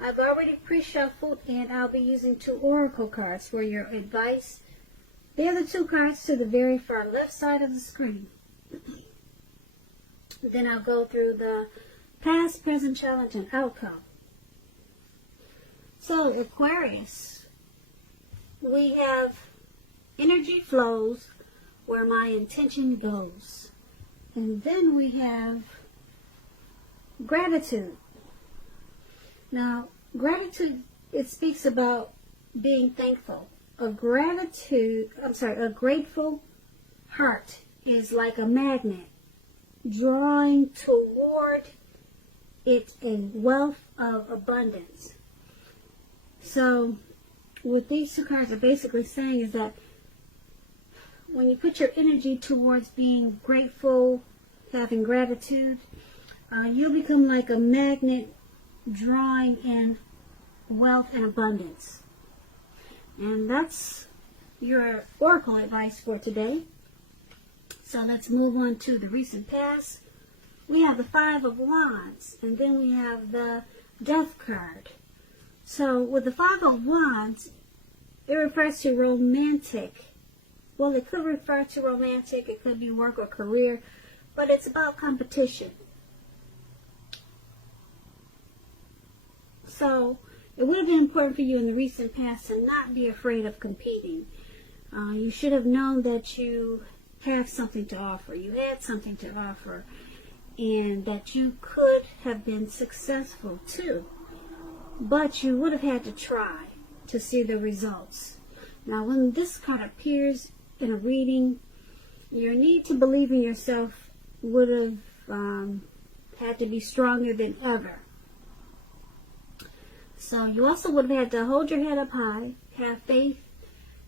I've already pre-shuffled, and I'll be using 2 oracle cards for your advice. They're the 2 cards to the very far left side of the screen. Then I'll go through the past, present, challenge, and outcome. So, Aquarius, we have energy flows where my intention goes. And then we have gratitude. Now, gratitude, it speaks about being thankful. A grateful heart is like a magnet, drawing toward it a wealth of abundance. So, what these 2 cards are basically saying is that when you put your energy towards being grateful, having gratitude, you'll become like a magnet drawing in wealth and abundance. And that's your oracle advice for today. So let's move on to the recent past. We have the 5 of Wands, and then we have the Death card. So with the 5 of Wands, it refers to romantic. Well, it could refer to romantic, it could be work or career, but it's about competition. So it would have been important for you in the recent past to not be afraid of competing. You should have known that you have something to offer. You had something to offer, and that you could have been successful too. But you would have had to try to see the results. Now, when this card appears in a reading, your need to believe in yourself would have had to be stronger than ever. So you also would have had to hold your head up high, have faith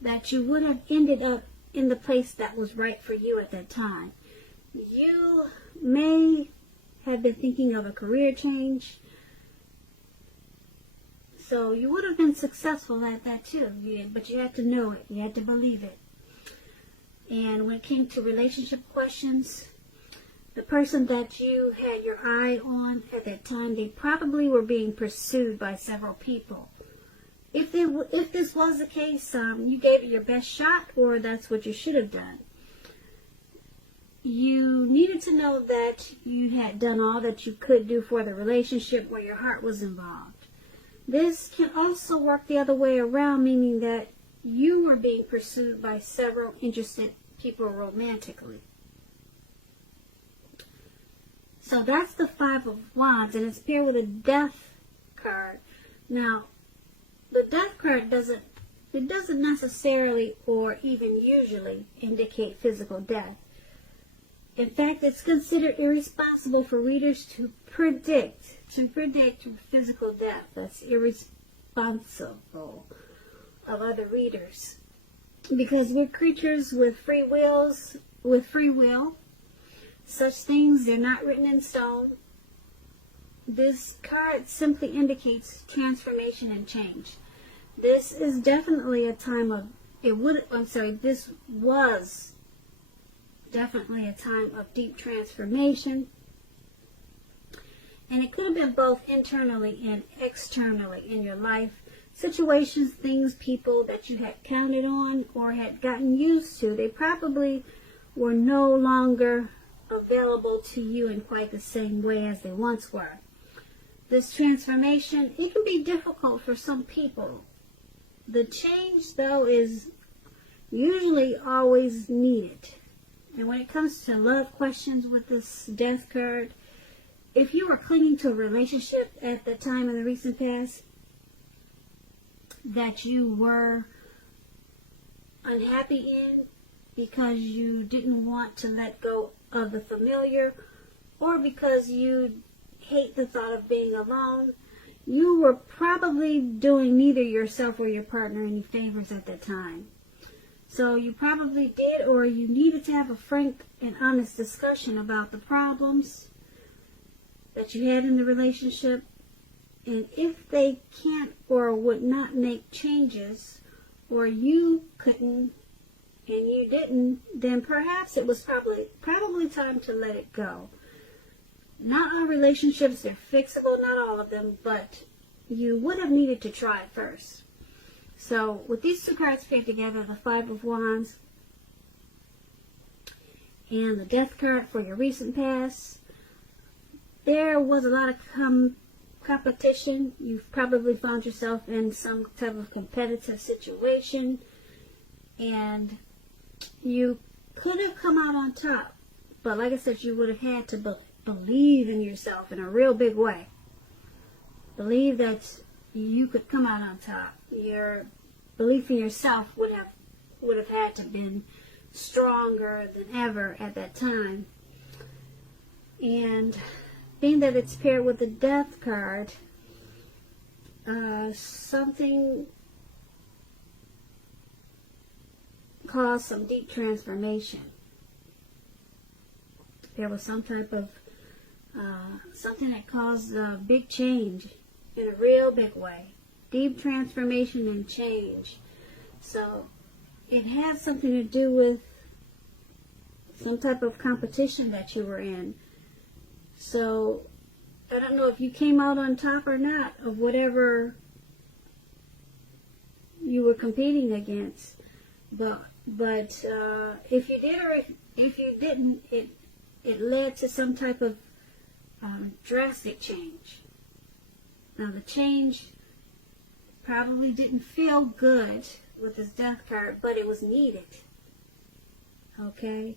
that you would have ended up in the place that was right for you at that time. You may have been thinking of a career change, so you would have been successful at that too, but you had to know it, you had to believe it. And when it came to relationship questions, the person that you had your eye on at that time, they probably were being pursued by several people. If this was the case, you gave it your best shot, or that's what you should have done. You needed to know that you had done all that you could do for the relationship where your heart was involved. This can also work the other way around, meaning that you were being pursued by several interested people romantically. So that's the 5 of Wands, and it's paired with a Death card. Now, the Death card doesn't necessarily or even usually indicate physical death. In fact, it's considered irresponsible for readers to predict physical death. That's irresponsible of other readers, because we're creatures with free will. Such things, they're not written in stone. This card simply indicates transformation and change. This is definitely a time of, this was definitely a time of deep transformation. And it could have been both internally and externally in your life. Situations, things, people that you had counted on or had gotten used to, they probably were no longer available to you in quite the same way as they once were. This transformation, it can be difficult for some people. The change, though, is usually always needed. And when it comes to love questions with this Death card, if you were clinging to a relationship at the time in the recent past that you were unhappy in because you didn't want to let go of the familiar, or because you hate the thought of being alone, you were probably doing neither yourself or your partner any favors at that time. So you probably did, or you needed to have a frank and honest discussion about the problems that you had in the relationship. And if they can't or would not make changes, or you couldn't and you didn't, then perhaps it was probably time to let it go. Not all relationships are fixable, not all of them, but you would have needed to try it first. So with these two cards paired together, the Five of Wands and the Death card for your recent past, there was a lot of competition. You've probably found yourself in some type of competitive situation, and you could have come out on top. But like I said, you would have had to believe in yourself in a real big way. Believe that you could come out on top. Your belief in yourself would have had to have been stronger than ever at that time. And being that it's paired with the Death card, something caused some deep transformation. There was some type of something that caused a big change in a real big way. Deep transformation and change. So it had something to do with some type of competition that you were in. So I don't know if you came out on top or not of whatever you were competing against. But if you did or if you didn't, it led to some type of drastic change. Now the change probably didn't feel good with this Death card, but it was needed. Okay?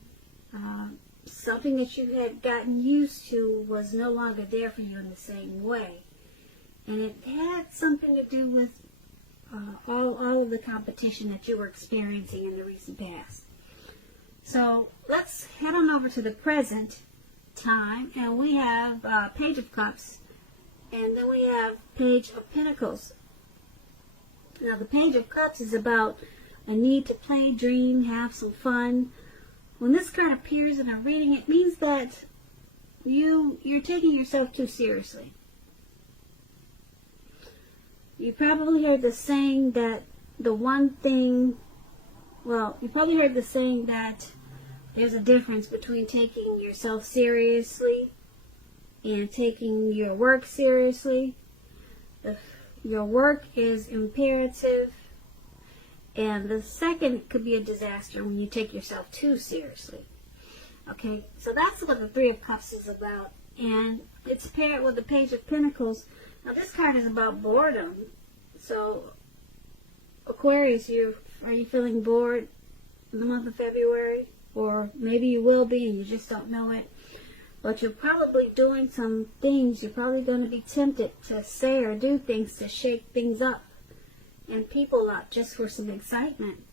Something that you had gotten used to was no longer there for you in the same way. And it had something to do with all of the competition that you were experiencing in the recent past. So let's head on over to the present time, and we have Page of Cups, and then we have Page of Pentacles. Now the Page of Cups is about a need to play, dream, have some fun. When this card appears in a reading, it means that you're taking yourself too seriously. You probably heard the saying that you probably heard the saying that there's a difference between taking yourself seriously and taking your work seriously. Your work is imperative, and the second could be a disaster when you take yourself too seriously. Okay, so that's what the Three of Cups is about, and it's paired with the Page of Pentacles. Now this card is about boredom. So Aquarius, are you feeling bored in the month of February? Or maybe you will be and you just don't know it. But you're probably doing some things. You're probably going to be tempted to say or do things to shake things up and people up just for some excitement.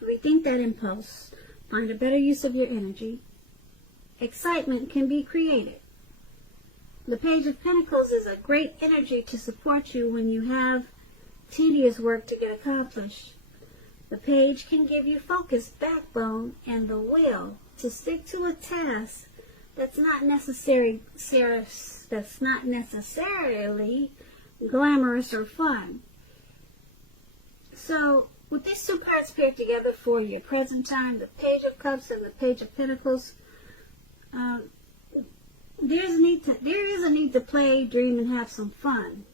Rethink that impulse. Find a better use of your energy. Excitement can be created. The Page of Pentacles is a great energy to support you when you have tedious work to get accomplished. The page can give you focus, backbone, and the will to stick to a task that's not necessarily glamorous or fun. So, with these two cards paired together for your present time, the Page of Cups and the Page of Pentacles, there is a need to play, dream, and have some fun.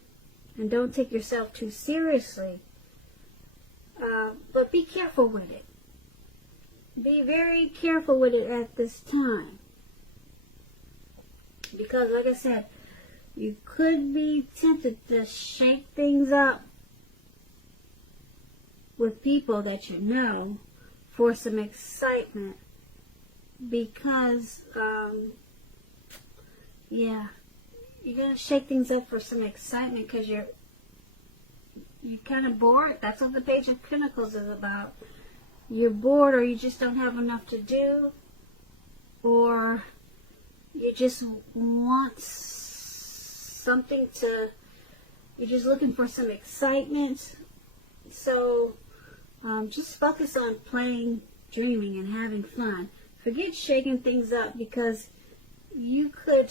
And don't take yourself too seriously. But be careful with it. Be very careful with it at this time. Because, like I said, you could be tempted to shake things up with people that you know for some excitement. Because, you're going to shake things up for some excitement because you're kind of bored. That's what the Page of Pentacles is about. You're bored, or you just don't have enough to do, or you just want something to, you're just looking for some excitement. So just focus on playing, dreaming, and having fun. Forget shaking things up, because you could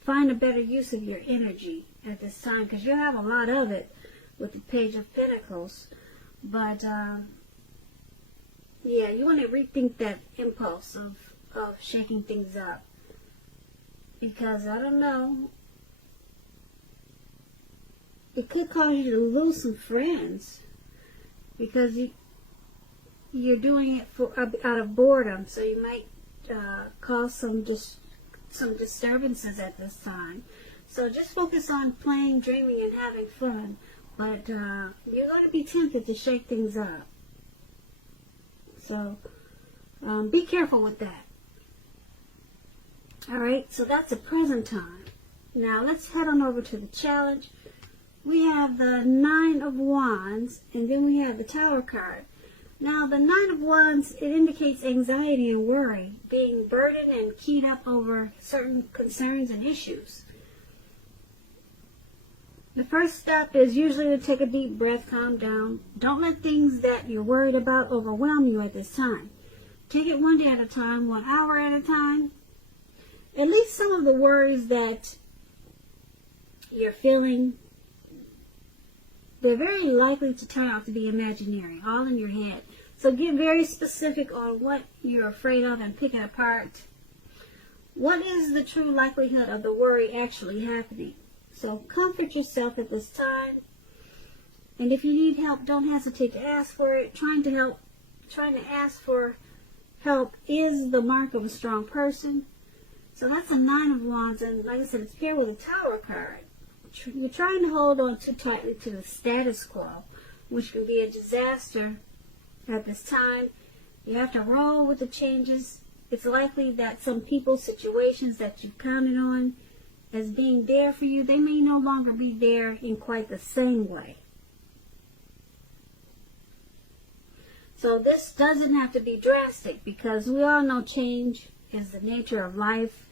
find a better use of your energy at this time, because you'll have a lot of it with the Page of Pentacles. But you want to rethink that impulse of shaking things up, because I don't know, it could cause you to lose some friends because you're doing it out of boredom. So you might cause some disturbances at this time. So just focus on playing, dreaming, and having fun. But you're going to be tempted to shake things up. So be careful with that. Alright, so that's a present time. Now let's head on over to the challenge. We have the Nine of Wands, and then we have the Tower card. Now the Nine of Wands, it indicates anxiety and worry, being burdened and keyed up over certain concerns and issues. The first step is usually to take a deep breath, calm down. Don't let things that you're worried about overwhelm you at this time. Take it one day at a time, 1 hour at a time. At least some of the worries that you're feeling, they're very likely to turn out to be imaginary, all in your head. So get very specific on what you're afraid of and pick it apart. What is the true likelihood of the worry actually happening? So comfort yourself at this time. And if you need help, don't hesitate to ask for it. Trying to ask for help is the mark of a strong person. So that's a Nine of Wands, and like I said, it's paired with a Tower card. You're trying to hold on too tightly to the status quo, which can be a disaster at this time. You have to roll with the changes. It's likely that some people, situations that you've counted on as being there for you, they may no longer be there in quite the same way. So this doesn't have to be drastic, because we all know change is the nature of life.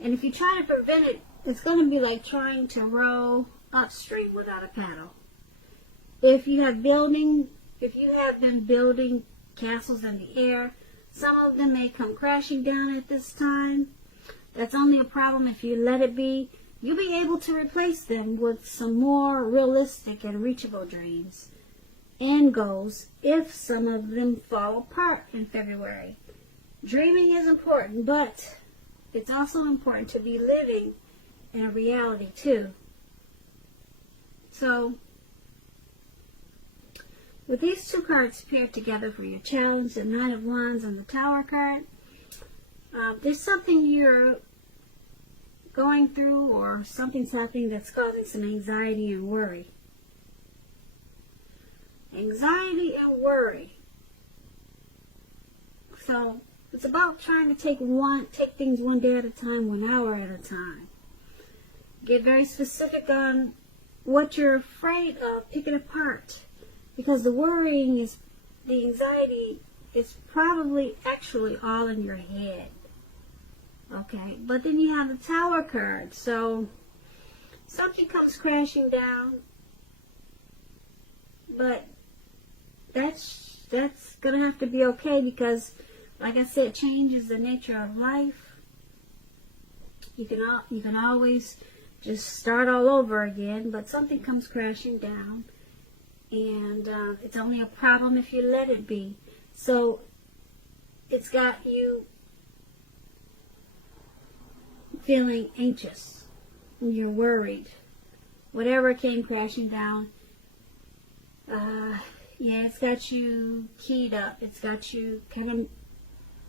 And if you try to prevent it, it's going to be like trying to row upstream without a paddle. If you have been building castles in the air, some of them may come crashing down at this time. That's only a problem if you let it be. You'll be able to replace them with some more realistic and reachable dreams and goals if some of them fall apart in February. Dreaming is important, but it's also important to be living in a reality too. So, with these two cards paired together for your challenge, the Nine of Wands and the Tower card, there's something you're going through or something's happening that's causing some anxiety and worry. Anxiety and worry. So it's about trying to take things one day at a time, 1 hour at a time. Get very specific on what you're afraid of. Pick it apart. Because the anxiety is probably actually all in your head. Okay, but then you have the Tower card. So something comes crashing down, but that's going to have to be okay, because like I said, change is the nature of life. You can always just start all over again, but something comes crashing down, and it's only a problem if you let it be. So it's got you feeling anxious, you're worried, whatever came crashing down. It's got you keyed up, it's got you kind of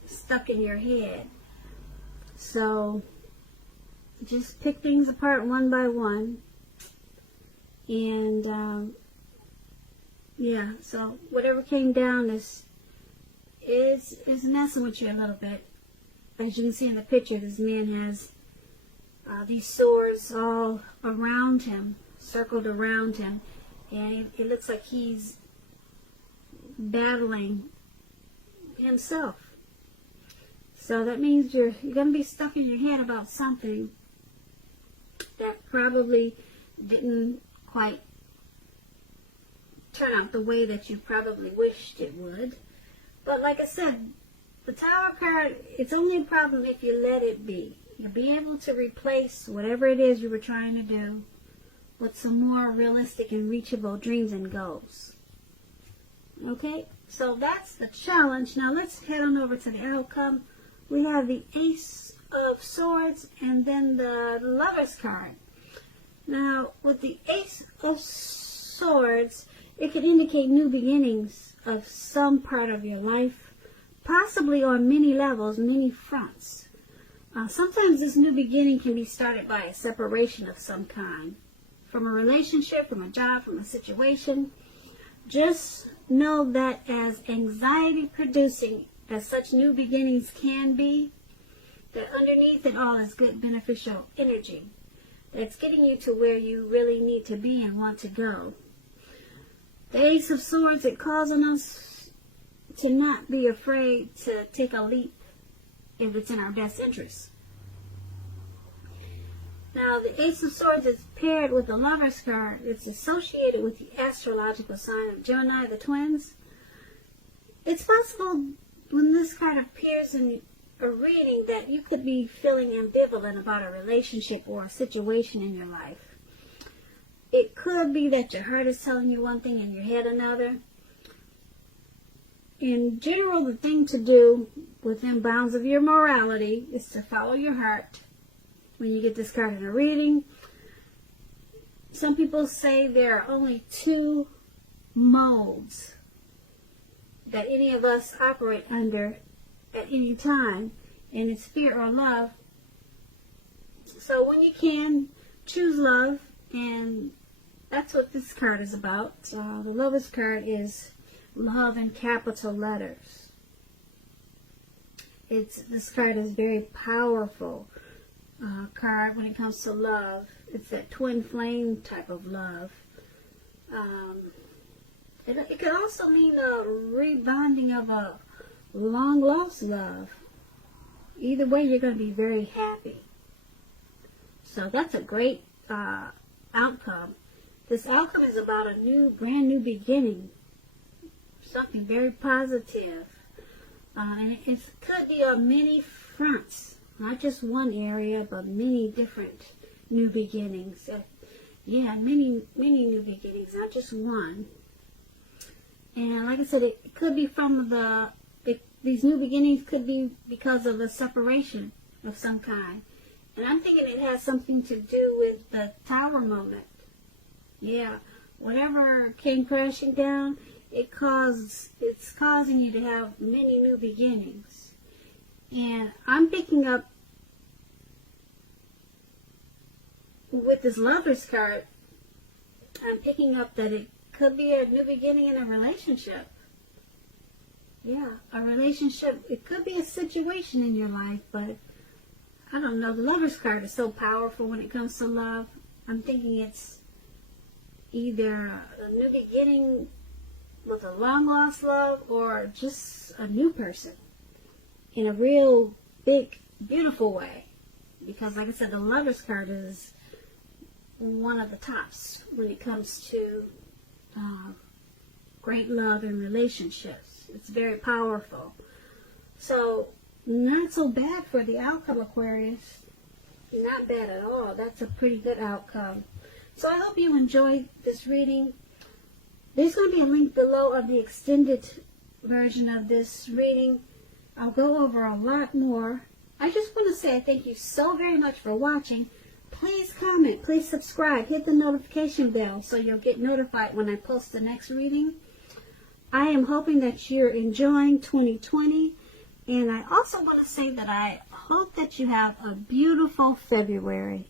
stuck in your head. So just pick things apart one by one, and so whatever came down is messing with you a little bit. As you can see in the picture, this man has these swords all around him, circled around him, and it looks like he's battling himself. So that means you're going to be stuck in your head about something that probably didn't quite turn out the way that you probably wished it would. But like I said, the Tower card, it's only a problem if you let it be. You'll be able to replace whatever it is you were trying to do with some more realistic and reachable dreams and goals. Okay, so that's the challenge. Now let's head on over to the outcome. We have the Ace of Swords and then the Lover's card. Now, with the Ace of Swords, it could indicate new beginnings of some part of your life, possibly on many levels, many fronts. Sometimes this new beginning can be started by a separation of some kind, from a relationship, from a job, from a situation. Just know that as anxiety-producing as such new beginnings can be, that underneath it all is good beneficial energy that's getting you to where you really need to be and want to go. The Ace of Swords, it calls on us to not be afraid to take a leap if it's in our best interest. Now, the Ace of Swords is paired with the Lover's card. It's associated with the astrological sign of Gemini, the twins. It's possible when this card appears in a reading that you could be feeling ambivalent about a relationship or a situation in your life. It could be that your heart is telling you one thing and your head another. In general, the thing to do within bounds of your morality is to follow your heart when you get this card in a reading. Some people say there are only two modes that any of us operate under at any time, and it's fear or love. So when you can, choose love, and that's what this card is about. The Lover's card is love in capital letters. This card is very powerful card when it comes to love. It's that twin flame type of love. It could also mean a rebonding of a long lost love. Either way, you're going to be very happy. So that's a great outcome. This outcome is about a brand new beginning. Something very positive. And it could be on many fronts. Not just one area, but many different new beginnings. Many new beginnings, not just one. And like I said, it could be from these new beginnings could be because of a separation of some kind. And I'm thinking it has something to do with the Tower moment. Yeah, whatever came crashing down, it's causing you to have many new beginnings. And I'm picking up with this Lover's card, I'm picking up that it could be a new beginning in a relationship. Yeah, a relationship. It could be a situation in your life, but I don't know. The Lover's card is so powerful when it comes to love. I'm thinking it's either a new beginning with a long-lost love or just a new person in a real big, beautiful way. Because, like I said, the Lover's card is one of the tops when it comes to great love and relationships. It's very powerful. So, not so bad for the outcome, Aquarius. Not bad at all. That's a pretty good outcome. So I hope you enjoyed this reading. There's going to be a link below of the extended version of this reading. I'll go over a lot more. I just want to say thank you so very much for watching. Please comment, please subscribe, hit the notification bell so you'll get notified when I post the next reading. I am hoping that you're enjoying 2020, and I also want to say that I hope that you have a beautiful February.